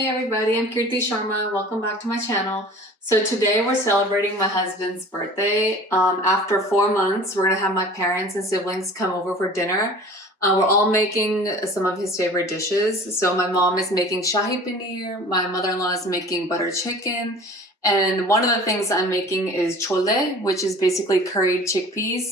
Hey everybody, I'm Kirti Sharma. Welcome back to my channel. So today we're celebrating my husband's birthday. After 4 months, we're gonna have my parents and siblings come over for dinner. We're all making some of his favorite dishes. So my mom is making shahi paneer, my mother-in-law is making butter chicken, and one of the things I'm making is chole, which is basically curried chickpeas.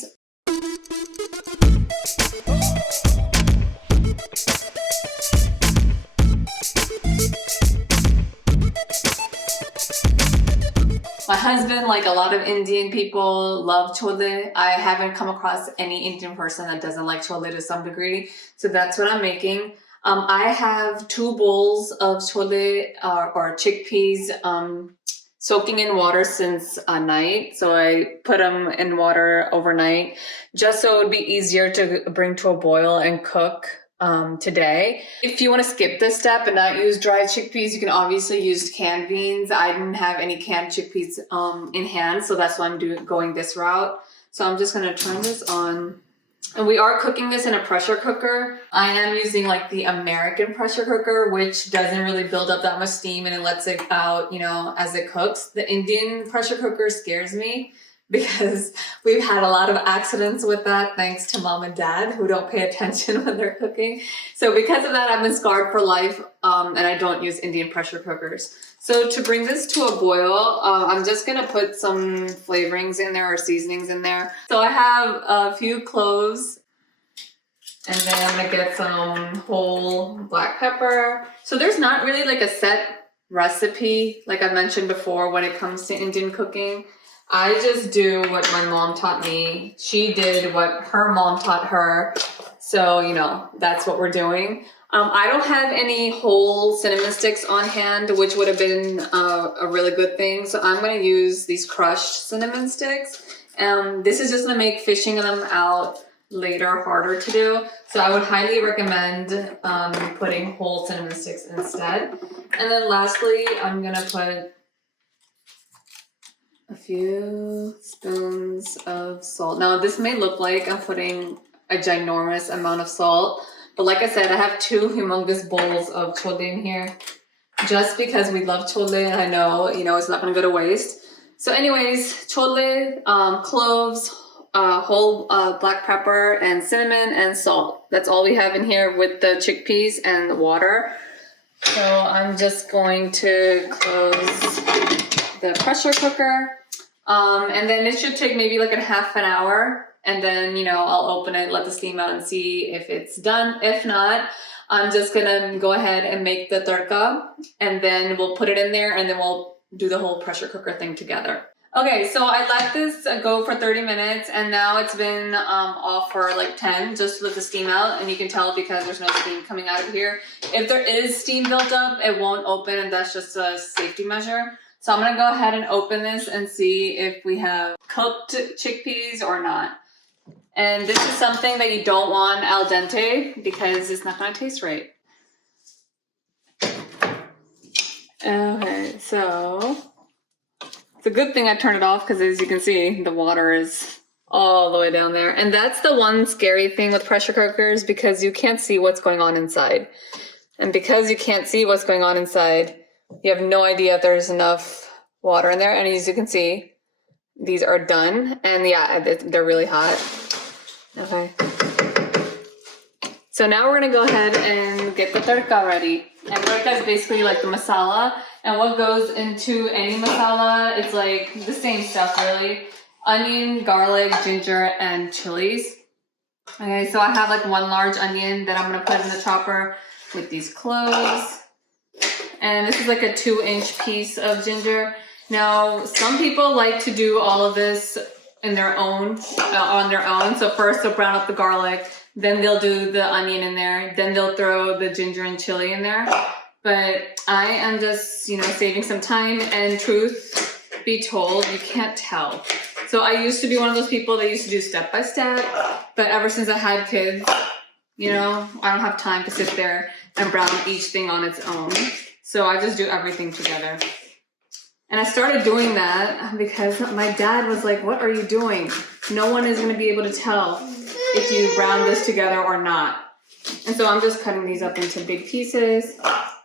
My husband, like a lot of Indian people, love chole. I haven't come across any Indian person that doesn't like chole to some degree. So that's what I'm making. I have 2 bowls of chole or chickpeas soaking in water since night. So I put them in water overnight just so it would be easier to bring to a boil and cook today. If you want to skip this step and not use dried chickpeas, you can obviously use canned beans. I didn't have any canned chickpeas in hand, so that's why I'm going this route. So I'm just going to turn this on. And we are cooking this in a pressure cooker. I am using like the American pressure cooker, which doesn't really build up that much steam and it lets it out, you know, as it cooks. The Indian pressure cooker scares me because we've had a lot of accidents with that thanks to mom and dad who don't pay attention when they're cooking. So because of that, I've been scarred for life and I don't use Indian pressure cookers. So to bring this to a boil, I'm just gonna put some flavorings in there or seasonings in there. So I have a few cloves and then I'm gonna get some whole black pepper. So there's not really like a set recipe like I mentioned before when it comes to Indian cooking. I just do what my mom taught me. She did what her mom taught her. So, you know, that's what we're doing. I don't have any whole cinnamon sticks on hand, which would have been a really good thing. So I'm going to use these crushed cinnamon sticks. This is just going to make fishing them out later harder to do. So I would highly recommend putting whole cinnamon sticks instead. And then lastly, I'm going to put a few spoons of salt. Now this may look like I'm putting a ginormous amount of salt, but like I said, I have 2 humongous bowls of chole in here just because we love chole and I know, you know, it's not gonna go to waste. So anyways, chole, cloves, whole black pepper and cinnamon and salt. That's all we have in here with the chickpeas and the water. So I'm just going to close the pressure cooker. And then it should take maybe like a half an hour. And then, you know, I'll open it, let the steam out and see if it's done. If not, I'm just gonna go ahead and make the tadka and then we'll put it in there and then we'll do the whole pressure cooker thing together. Okay, so I let this go for 30 minutes and now it's been off for like 10 just to let the steam out, and you can tell because there's no steam coming out of here. If there is steam built up, it won't open and that's just a safety measure. So I'm gonna go ahead and open this and see if we have cooked chickpeas or not. And this is something that you don't want al dente because it's not gonna taste right. Okay, so it's a good thing I turned it off because as you can see, the water is all the way down there. And that's the one scary thing with pressure cookers because you can't see what's going on inside. And because you can't see what's going on inside, you have no idea if there's enough water in there. And as you can see, these are done. And yeah, they're really hot. Okay. So now we're gonna go ahead and get the tadka ready. And tadka is basically like the masala. And what goes into any masala, it's like the same stuff really. Onion, garlic, ginger, and chilies. Okay, so I have like 1 large onion that I'm gonna put in the chopper with these cloves. And this is like a 2-inch piece of ginger. Now, some people like to do all of this in their own, on their own. So first they'll brown up the garlic, then they'll do the onion in there, then they'll throw the ginger and chili in there. But I am just, you know, saving some time, and truth be told, you can't tell. So I used to be one of those people that used to do step by step, but ever since I had kids, you know, I don't have time to sit there and brown each thing on its own. So I just do everything together. And I started doing that because my dad was like, what are you doing? No one is going to be able to tell if you brown this together or not. And so I'm just cutting these up into big pieces.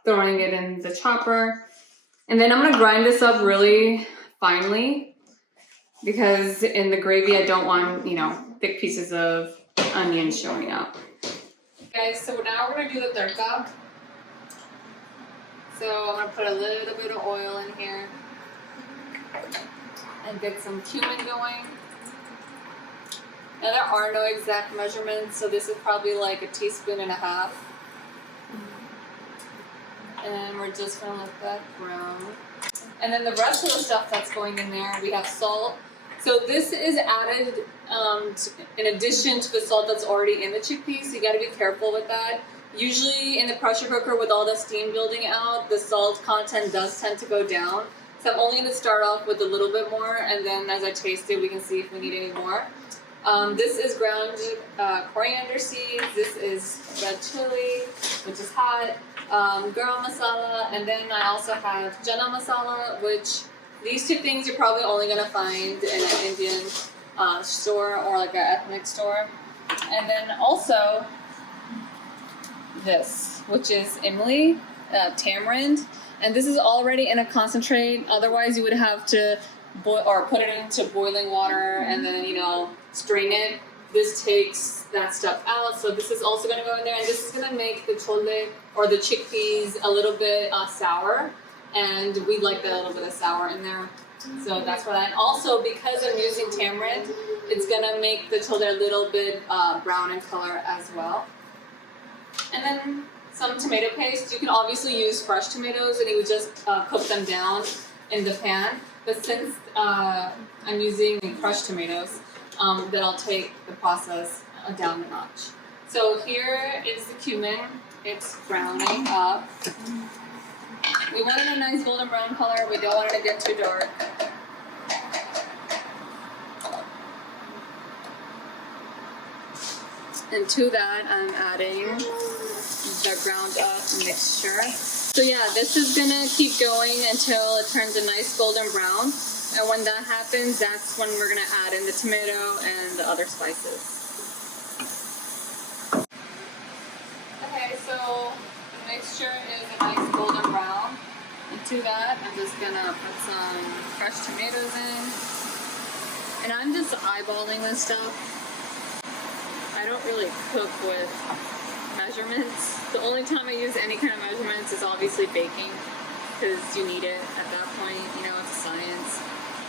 throwing it in the chopper. And then I'm gonna grind this up really finely because in the gravy I don't want, you know, thick pieces of onion showing up. Guys, so now we're gonna do the tadka. So I'm gonna put a little bit of oil in here and get some cumin going. Now there are no exact measurements, so this is probably like 1.5 teaspoons. And we're just gonna let that brown. And then the rest of the stuff that's going in there, we have salt. So this is added in addition to the salt that's already in the chickpeas, so you gotta be careful with that. Usually in the pressure cooker with all the steam building out, the salt content does tend to go down. So I'm only gonna start off with a little bit more, and then as I taste it, we can see if we need any more. This is ground coriander seeds, this is red chili, which is hot, garam masala, and then I also have chana masala, which these two things you're probably only going to find in an Indian store or like an ethnic store. And then also this, which is imli, tamarind, and this is already in a concentrate. Otherwise you would have to boil or put it into boiling water and then, you know, strain it. This takes that stuff out, so this is also going to go in there, and this is going to make the chole or the chickpeas a little bit sour, and we like that little bit of sour in there, so that's for that. And also, because I'm using tamarind, it's going to make the chole a little bit brown in color as well. And then some tomato paste. You can obviously use fresh tomatoes, and you would just cook them down in the pan, but since I'm using crushed tomatoes, then I'll take the process down a notch. So here is the cumin. It's browning up. We want it a nice golden brown color. We don't want it to get too dark. And to that, I'm adding the ground up mixture. So yeah, this is gonna keep going until it turns a nice golden brown. And when that happens, that's when we're gonna add in the tomato and the other spices. Okay, so the mixture is a nice golden brown. And to that, I'm just gonna put some fresh tomatoes in. And I'm just eyeballing this stuff. I don't really cook with measurements. The only time I use any kind of measurements is obviously baking, because you need it at that point, you know, it's a science.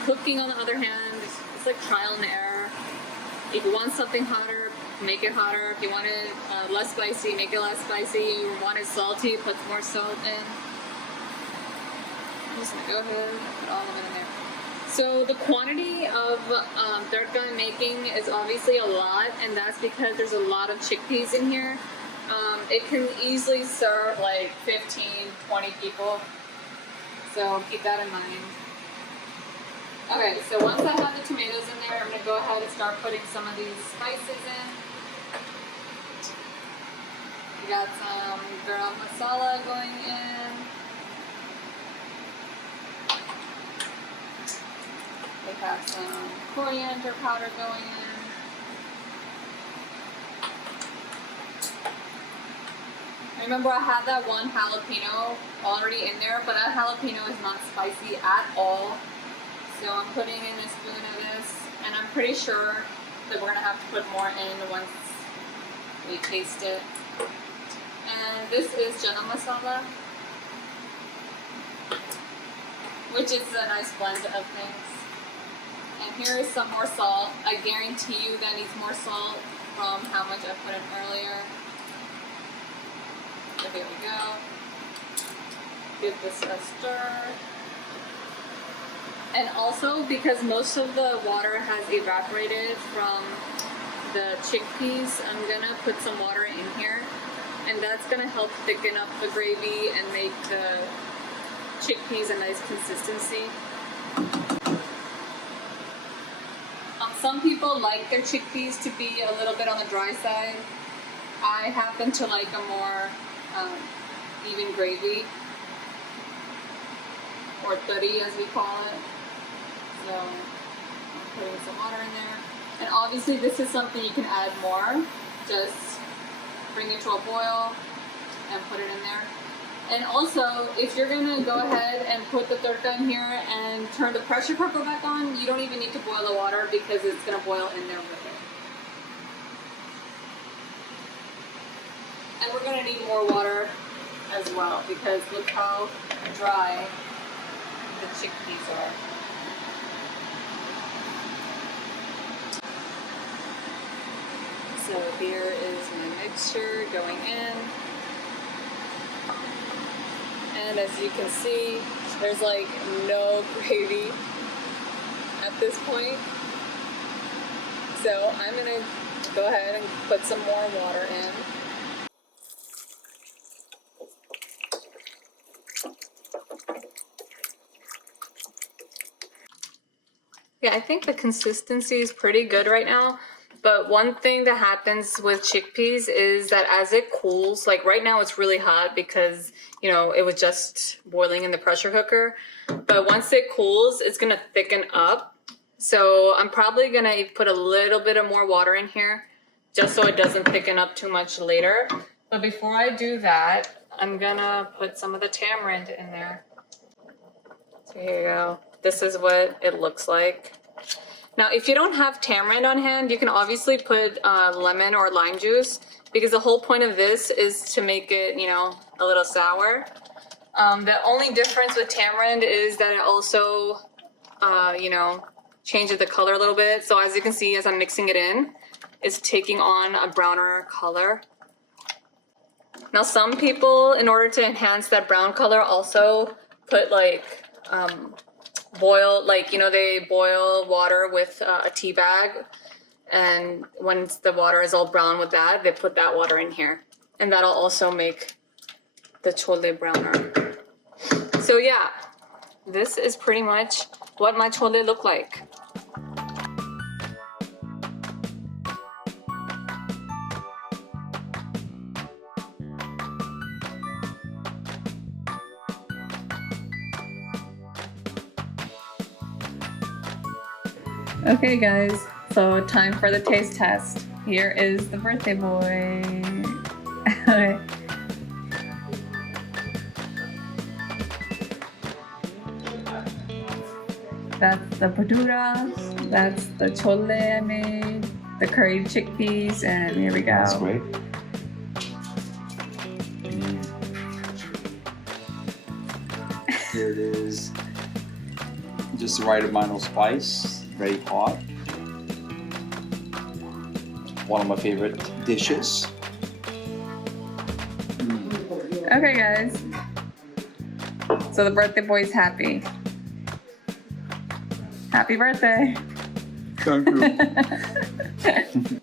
Cooking, on the other hand, it's like trial and error. If you want something hotter, make it hotter. If you want it less spicy, make it less spicy. You want it salty, put more salt in. I'm just gonna go ahead and put all of it in there. So the quantity of tadka I'm making is obviously a lot, and that's because there's a lot of chickpeas in here. It can easily serve like 15, 20 people. So keep that in mind. Okay, so once I have the tomatoes in there, I'm going to go ahead and start putting some of these spices in. We got some garam masala going in. We have some coriander powder going in. Remember, I had that one jalapeno already in there, but that jalapeno is not spicy at all. So I'm putting in a spoon of this, and I'm pretty sure that we're going to have to put more in once we taste it. And this is chana masala, which is a nice blend of things. And here is some more salt. I guarantee you that needs more salt from how much I put in earlier. So there we go. Give this a stir. And also, because most of the water has evaporated from the chickpeas, I'm gonna put some water in here, and that's gonna help thicken up the gravy and make the chickpeas a nice consistency. Some people like their chickpeas to be a little bit on the dry side. I happen to like a more even gravy, or turi as we call it. So I'm putting some water in there. And obviously this is something you can add more. Just bring it to a boil and put it in there. And also, if you're gonna go ahead and put the torta in here and turn the pressure cooker back on, you don't even need to boil the water because it's gonna boil in there with it. And we're gonna need more water as well because look how dry the chickpeas are. So here is my mixture going in. And as you can see, there's like no gravy at this point. So I'm gonna go ahead and put some more water in. Yeah, I think the consistency is pretty good right now. But one thing that happens with chickpeas is that as it cools, like right now it's really hot because, you know, it was just boiling in the pressure cooker. But once it cools, it's gonna thicken up. So I'm probably gonna put a little bit of more water in here just so it doesn't thicken up too much later. But before I do that, I'm gonna put some of the tamarind in there. So here you go. This is what it looks like. Now, if you don't have tamarind on hand, you can obviously put lemon or lime juice because the whole point of this is to make it, you know, a little sour. The only difference with tamarind is that it also, you know, changes the color a little bit. So as you can see, as I'm mixing it in, it's taking on a browner color. Now, some people, in order to enhance that brown color, also put like boil, like, you know, they boil water with a tea bag, and once the water is all brown with that, they put that water in here, and that'll also make the chole browner. So yeah, this is pretty much what my chole look like. Okay guys, so time for the taste test. Here is the birthday boy. That's the bhatura, that's the chole I made, the curried chickpeas, and here we go. That's great. Here it is. Just the right amount of spice. Very hot. One of my favorite dishes. Okay guys, so the birthday boy's happy. Happy birthday! Thank you.